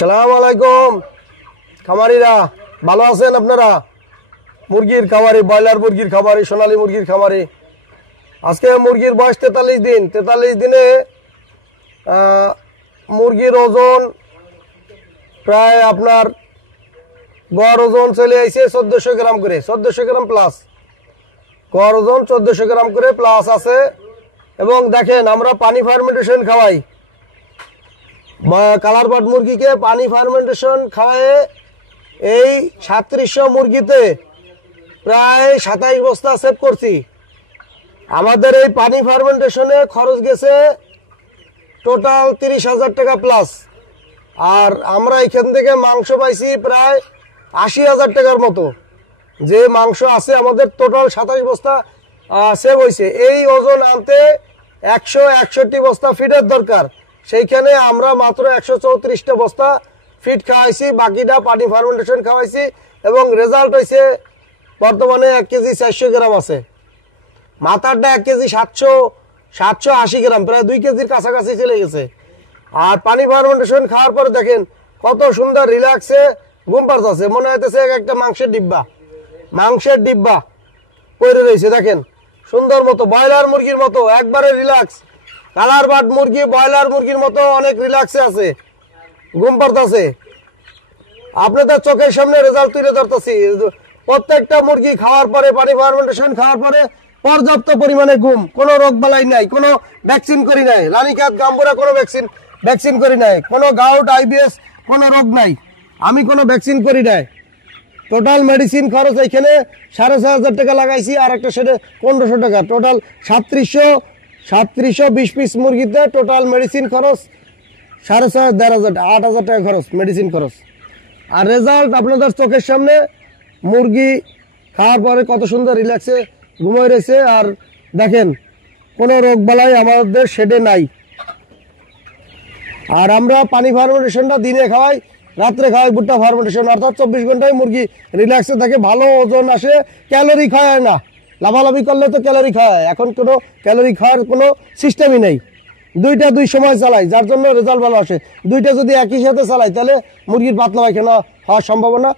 সালাম আলাইকুম খামারিরা, ভালো আছেন আপনারা? মুরগির খামারি, ব্রয়লার মুরগির খামারি, সোনালী মুরগির খামারি। আজকে মুরগির বয়স 43 দিন। 43 দিনে মুরগির ওজন প্রায় আপনার গড় ওজন চলে আসছে 1400 গ্রাম করে, 1400 গ্রাম প্লাস। গড় ওজন 1400 গ্রাম করে প্লাস আছে। এবং দেখেন, আমরা পানি ফার্মেন্টেশন খাওয়াই। কালার বার্ড মুরগিকে পানি ফার্মেন্টেশন খাওয়ায় এই 3700 মুরগিতে প্রায় 27 বস্তা সেভ করছি। আমাদের এই পানি ফার্মেন্টেশনে খরচ গেছে টোটাল 30,000 টাকা প্লাস। আর আমরা এখান থেকে মাংস পাইছি প্রায় 80,000 টাকার মতো। যে মাংস আছে আমাদের টোটাল 27 বস্তা সেভ হয়েছে। এই ওজন আনতে 161 বস্তা ফিডের দরকার, সেইখানে আমরা মাত্র 134টা বস্তা ফিড খাওয়াইছি, বাকিটা পানি ফার্মেন্টেশন খাওয়াইছি। এবং রেজাল্ট হয়েছে বর্তমানে 1 কেজি 400 গ্রাম আছে। মাথারটা 1 কেজি 780 গ্রাম, প্রায় 2 কেজির কাছাকাছি চলে গেছে। আর পানি ফার্মেন্টেশন খাওয়ার পরে দেখেন কত সুন্দর রিল্যাক্সে ঘুম পাড়তেছে, মনে হইতেছে একটা মাংসের ডিব্বা পড়ে রয়েছে। দেখেন সুন্দর মতো, ব্রয়লার মুরগির মতো একবারে রিল্যাক্স। কালার বার্ড মুরগি ব্রয়লার মুরগির মতো অনেক রিল্যাক্সে আছে, ঘুম পাড়তেছে। আপনাদের চোখের সামনে রেজাল্ট তুলে ধরতেছি। প্রত্যেকটা মুরগি খাওয়ার পরে, পানি ফার্মেন্টেশন খাওয়ার পরে পর্যাপ্ত পরিমাণে ঘুম, কোনো রোগ বালাই নাই, কোনো ভ্যাকসিন করি নাই, রানীক্ষেত গাম্বুরা কোনো ভ্যাকসিন করি নাই, কোনো গাউট আইবিএস কোনো রোগ নাই, আমি কোনো ভ্যাকসিন করি নাই। টোটাল মেডিসিন খরচ এখানে 6,500 টাকা লাগাইছি, আর একটা সেটা 1500 টাকা। টোটাল 3720 পিস মুরগিতে টোটাল মেডিসিন খরচ 6,500 8,000 টাকা খরচ, মেডিসিন খরচ। আর রেজাল্ট আপনাদের চোখের সামনে, মুরগি খাওয়ার পরে কত সুন্দর রিল্যাক্সে ঘুমাই রয়েছে। আর দেখেন কোনো রোগ বালাই আমাদের শেডে নাই। আর আমরা পানি ফার্মেন্টেশনটা দিনে খাওয়াই, রাত্রে খাওয়াই ভুট্টা ফার্মেন্টেশন, অর্থাৎ 24 ঘন্টায় মুরগি রিল্যাক্সে থাকে, ভালো ওজন আসে, ক্যালোরি খাওয়ায় না। লাভালাভি করলে তো ক্যালোরি খাওয়ায়, এখন কোনো ক্যালোরি খাওয়ার কোনো সিস্টেমই নেই। দুইটা দুই সময় চালাই, যার জন্য রেজাল্ট ভালো আসে। দুইটা যদি একই সাথে চালাই তাহলে মুরগির পাতলা পায়খানা হওয়ার সম্ভাবনা